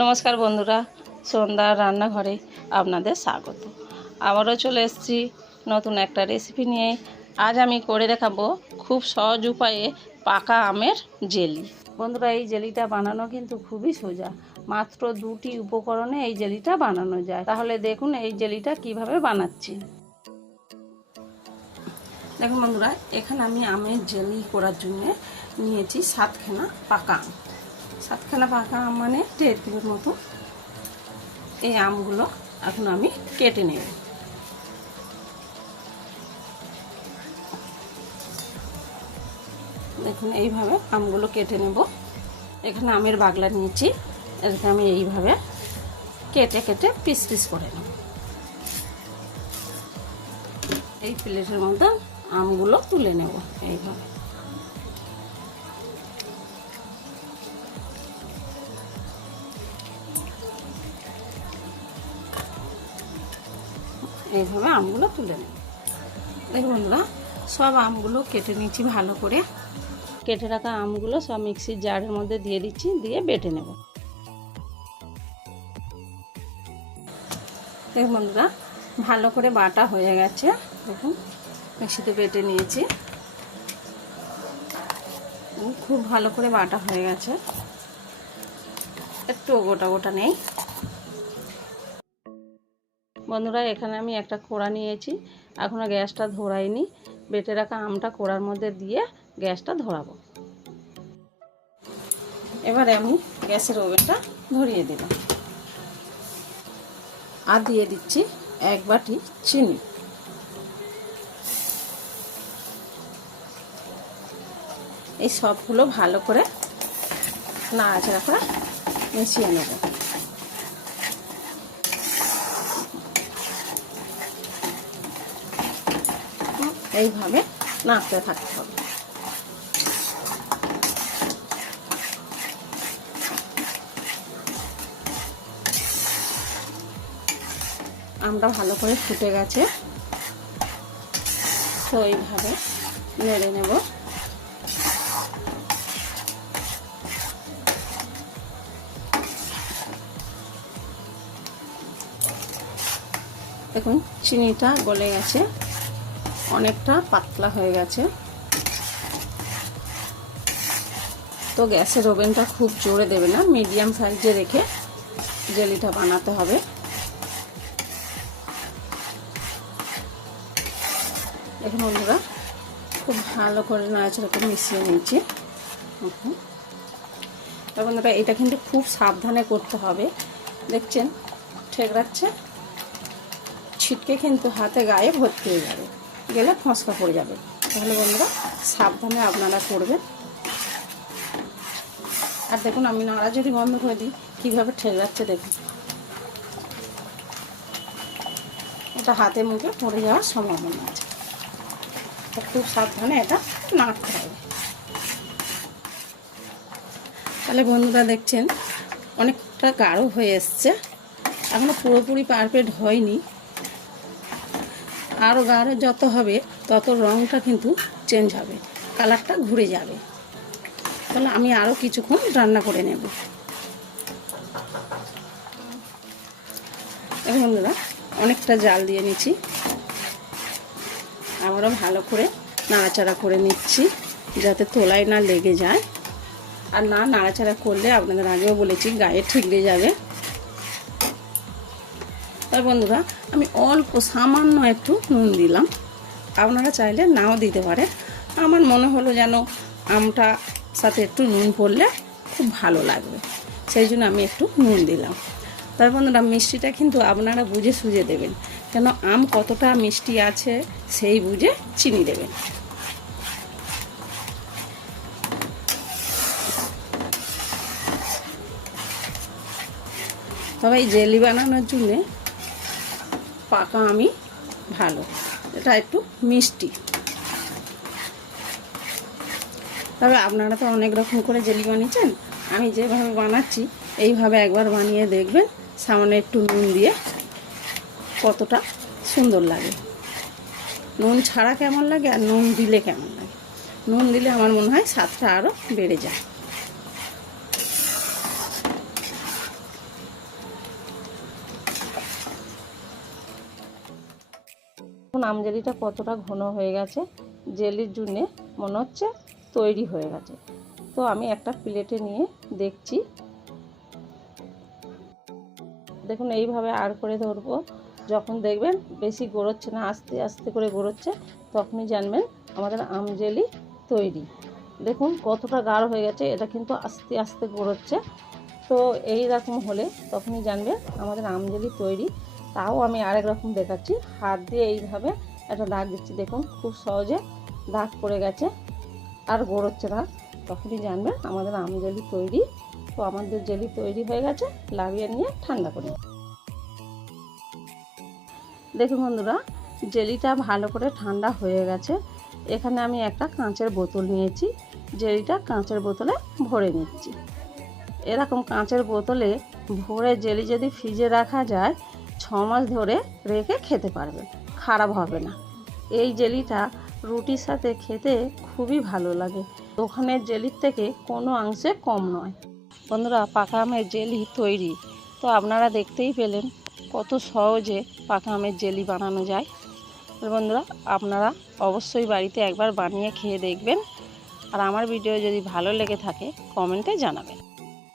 নমস্কার বন্ধুরা, সন্ধ্যার রান্নাঘরে আপনাদের স্বাগত। আবারও চলে এসেছি নতুন একটা রেসিপি নিয়ে। আজ আমি করে দেখাবো খুব সহজ উপায়ে পাকা আমের জেলি। বন্ধুরা, এই জেলিটা বানানো কিন্তু খুবই সোজা। মাত্র 2টি উপকরণে এই জেলিটা বানানো যায়। তাহলে দেখুন এই জেলিটা কিভাবে বানাচ্ছি। দেখুন বন্ধুরা, এখানে আমি আমের জেলি করার জন্য নিয়েছি 7খানা পাকা আম। 7খানা পাকা আম মানে 1.5 কিলোর মতো। এই আমগুলো এখন আমি কেটে নেব। দেখুন এইভাবে আমগুলো কেটে নেব। এখানে আমের বাগলা নিয়েছি, এটাকে আমি এইভাবে কেটে কেটে পিস পিস করে নেব। এই প্লেটের মধ্যে আমগুলো তুলে নেব এইভাবে। এইভাবে আমগুলো তুলে নেব। দেখুন বন্ধুরা, সব আমগুলো কেটে নিচ্ছি ভালো করে। কেটে রাখা আমগুলো সব মিক্সির জারের মধ্যে দিয়ে দিচ্ছি, দিয়ে বেটে নেব। দেখুন বন্ধুরা, ভালো করে বাটা হয়ে গেছে। দেখুন মিক্সিতে বেটে নিয়েছি, খুব ভালো করে বাটা হয়ে গেছে, একটু গোটা গোটা নেই। বন্ধুরা, এখানে আমি একটা কোড়া নিয়েছি, এখনও গ্যাসটা ধরাইনি। বেটে রাখা আমটা কোড়ার মধ্যে দিয়ে গ্যাসটা ধরাবো। এবারে আমি গ্যাসের ওভেনটা ধরিয়ে দিলাম আর দিয়ে দিচ্ছি 1 বাটি চিনি। এই সবগুলো ভালো করে নাড়াচাড়া করে মিশিয়ে নেব। এইভাবে নাড়তে থাকতে হবে। আমটা ভালো করে ফুটে গেছে, তো এইভাবে নেড়ে নেব। দেখুন চিনিটা গলে গেছে, অনেকটা পাতলা হয়ে গেছে। তো গ্যাসের ওভেনটা খুব জোরে দেবে না, মিডিয়াম সাইজে রেখে জেলিটা বানাতে হবে। দেখুন বন্ধুরা, খুব ভালো করে নাড়াচাড়া করে মিশিয়ে নিয়েছি। বন্ধুরা, এটা কিন্তু খুব সাবধানে করতে হবে। দেখছেন ঠেকরাচ্ছে, ছিটকে কিন্তু হাতে গায়ে ভর্তি হয়ে যাবে, গেলে ফসকা পড়ে যাবে। তাহলে বন্ধুরা সাবধানে আপনারা করবেন। আর দেখুন আমি নাড়া যদি বন্ধ করে দিই কীভাবে ঠেকরাচ্ছে, দেখুন এটা হাতে মুখে পড়ে যাওয়ার সম্ভাবনা আছে। খুব সাবধানে এটা নাড়তে হবে। তাহলে বন্ধুরা দেখছেন অনেকটা গাঢ় হয়ে এসছে, এখনো পুরোপুরি পারফেক্ট হয়নি। আরও গাঢ় যত হবে তত রঙটা কিন্তু চেঞ্জ হবে, কালারটা ঘুরে যাবে। তাহলে আমি আরও কিছুক্ষণ রান্না করে নেব। দেখুন বন্ধুরা, অনেকটা জাল দিয়ে নিচ্ছি, আবারও ভালো করে নাড়াচাড়া করে নিচ্ছি যাতে তলায় না লেগে যায়। আর না নাড়াচাড়া করলে আপনাদের আগেও বলেছি গায়ে ঠিকরে যাবে। তাই বন্ধুরা আমি অল্প সামান্য একটু নুন দিলাম, আপনারা চাইলে নাও দিতে পারে। আমার মনে হলো যেন আমটা সাথে একটু নুন পড়লে খুব ভালো লাগবে, সেই জন্য আমি একটু নুন দিলাম। তাই বন্ধুরা মিষ্টিটা কিন্তু আপনারা বুঝে সুঝে দেবেন, কেন আম কতটা মিষ্টি আছে সেই বুঝে চিনি দেবেন। তবে এই জেলি বানানোর জন্যে পাকা আমি ভালো, এটা একটু মিষ্টি। তবে আপনারা তো অনেক রকম করে জেলি বানিয়েছেন, আমি যেভাবে বানাচ্ছি এইভাবে একবার বানিয়ে দেখবেন, সামনে একটু নুন দিয়ে কতটা সুন্দর লাগে। নুন ছাড়া কেমন লাগে আর নুন দিলে কেমন লাগে। নুন দিলে আমার মনে হয় স্বাদটা আরও বেড়ে যায়। আম জেলিটা কতটা ঘন হয়ে গেছে, জেলির জন্য মনে হচ্ছে তৈরি হয়ে গেছে। তো আমি একটা প্লেটে নিয়ে দেখছি। দেখুন এইভাবে আর করে ধরবো, যখন দেখবেন বেশি গড়োচ্ছে না, আস্তে আস্তে করে গড়োচ্ছে, তখনই জানবেন আমাদের আম জেলি তৈরি। দেখুন কতটা গাঢ় হয়ে গেছে, এটা কিন্তু আস্তে আস্তে গড়োচ্ছে। তো এই রকম হলে তখনই জানবেন আমাদের আম জেলি তৈরি। তাও আমি আরেক রকম দেখাচ্ছি, হাত দিয়ে এইভাবে একটা দাগ দিচ্ছি, দেখুন খুব সহজে দাগ পড়ে গেছে আর গড়োচ্ছে না, তখনই জানবেন আমাদের আম জেলি তৈরি। তো আমাদের জেলি তৈরি হয়ে গেছে, লাভিয়ে নিয়ে ঠান্ডা করে। দেখুন বন্ধুরা, জেলিটা ভালো করে ঠান্ডা হয়ে গেছে। এখানে আমি একটা কাঁচের বোতল নিয়েছি, জেলিটা কাঁচের বোতলে ভরে নিচ্ছি। এরকম কাঁচের বোতলে ভরে জেলি যদি ফ্রিজে রাখা যায় 6 মাস ধরে রেখে খেতে পারবেন, খারাপ হবে না। এই জেলিটা রুটির সাথে খেতে খুবই ভালো লাগে, দোকানের জেলির থেকে কোনো অংশে কম নয়। বন্ধুরা, পাকা আমের জেলি তৈরি। তো আপনারা দেখতেই পেলেন কত সহজে পাকা আমের জেলি বানানো যায়। বন্ধুরা, আপনারা অবশ্যই বাড়িতে একবার বানিয়ে খেয়ে দেখবেন। আর আমার ভিডিও যদি ভালো লেগে থাকে কমেন্টে জানাবেন।